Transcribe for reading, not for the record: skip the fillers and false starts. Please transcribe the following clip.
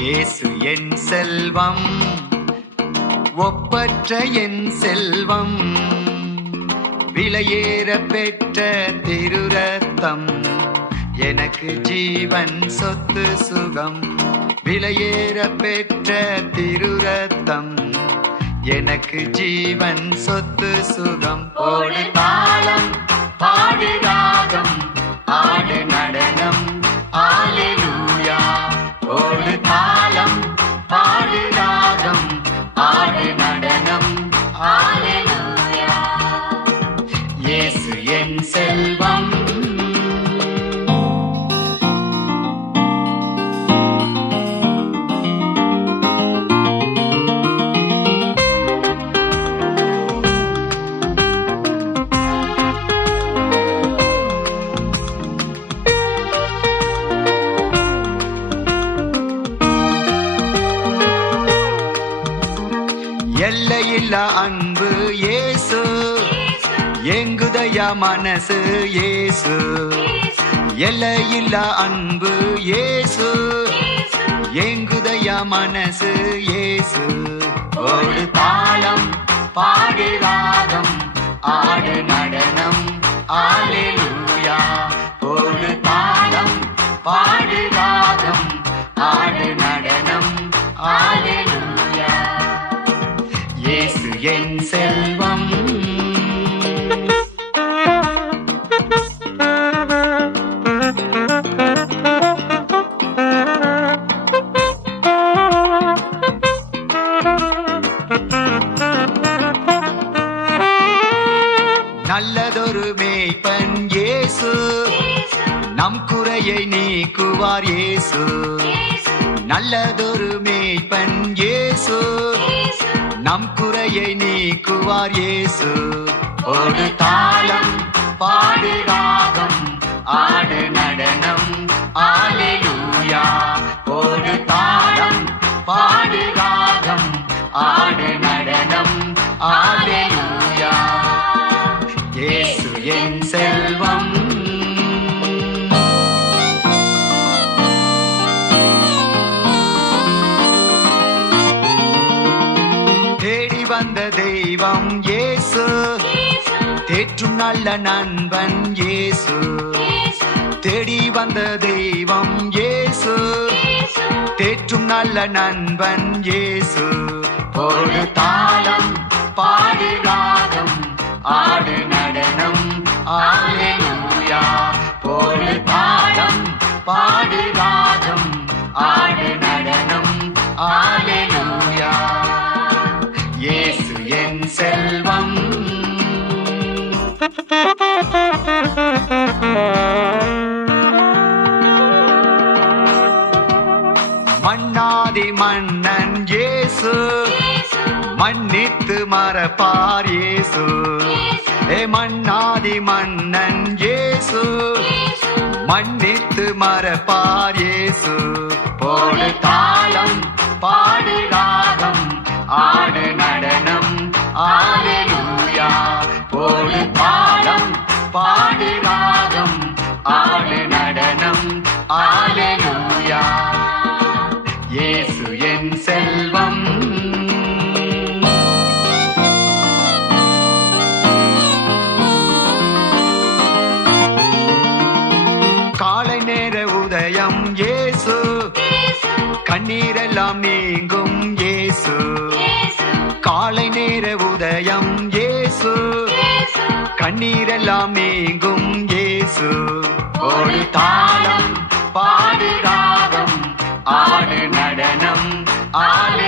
இயேசு என் செல்வம், ஒப்பற்ற என் செல்வம், விலையேற பெற்ற திருரத்தம், எனக்கு ஜீவன் சொத்து சுகம். விலையேற பெற்ற திருரத்தம், எனக்கு ஜீவன் சொத்து சுகம். ஓடு தாளம், பாடு ராகம், ஆடு நடனம், அல்லேலூயா. ஓடு தாளம், பாடு ராகம், ஆடு நடனம், அல்லேலூயா. இயேசு என் செல்வம், எல்லையில்லா அன்பு இயேசு, எங்குதையா மனசு இயேசு. எல்லையில்லா அன்பு இயேசு, எங்குதையா மனசு இயேசு. ஓடு தாளம், பாடு ராகம், ஆடு நடனம், அல்லேலூயா. ஓடு தாளம், பாடு ராகம், ஆடு நடனம், அல்லேலூயா. இயேசு என் செல்வம், நல்லதொரு மேய்ப்பன் இயேசு, நம் குறையை நீக்குவார் இயேசு. நல்லதொரு மேய்ப்பன் இயேசு, நம் குறையை நீக்குவார் இயேசு. ஓடு தாளம், பாடு ராகம், ஆடு நடனம், அல்லேலூயா. ஓடு தாளம், பாடு ராகம், ஆடு நடனம், அல்லேலூயா. இயேசு என் செல்வம், தேடி வந்த தெய்வம் இயேசு, தேற்றும் நல்ல நண்பன் இயேசு. தேடி வந்த தெய்வம் இயேசு, தேற்றும் நல்ல நண்பன் இயேசு. ஓடு தாளம், பாடு ராகம், ஆடு நடனம், அல்லேலூயா. ஓடு தாளம், பாடு ராகம், ஆடு நடனம், அல்லேலூயா. இயேசு என் செல்வம், மன்னாதி மன்னன் இயேசு, மன்னித்து மறப்பார் இயேசு. மன்னாதி மன்னன் இயேசு, மன்னித்து மறப்பார் இயேசு. போடு தாளம், பாடு ராகம், ஆடு நடனம், அல்லேலூயா. போடு தாளம், பாடு ராகம், ஆடு நடனம், அல்லேலூயா. இயேசு என் செல்வம், காலை நேர உதயம் இயேசு, கண்ணீரெல்லாம் நீங்கும் இயேசு. காலை நேர உதயம் இயேசு, கண்ணீரெல்லாம் நீங்கும் இயேசு. ஓடு தாளம், பாடு ராகம், ஆடு நடனம், அல்லேலூயா.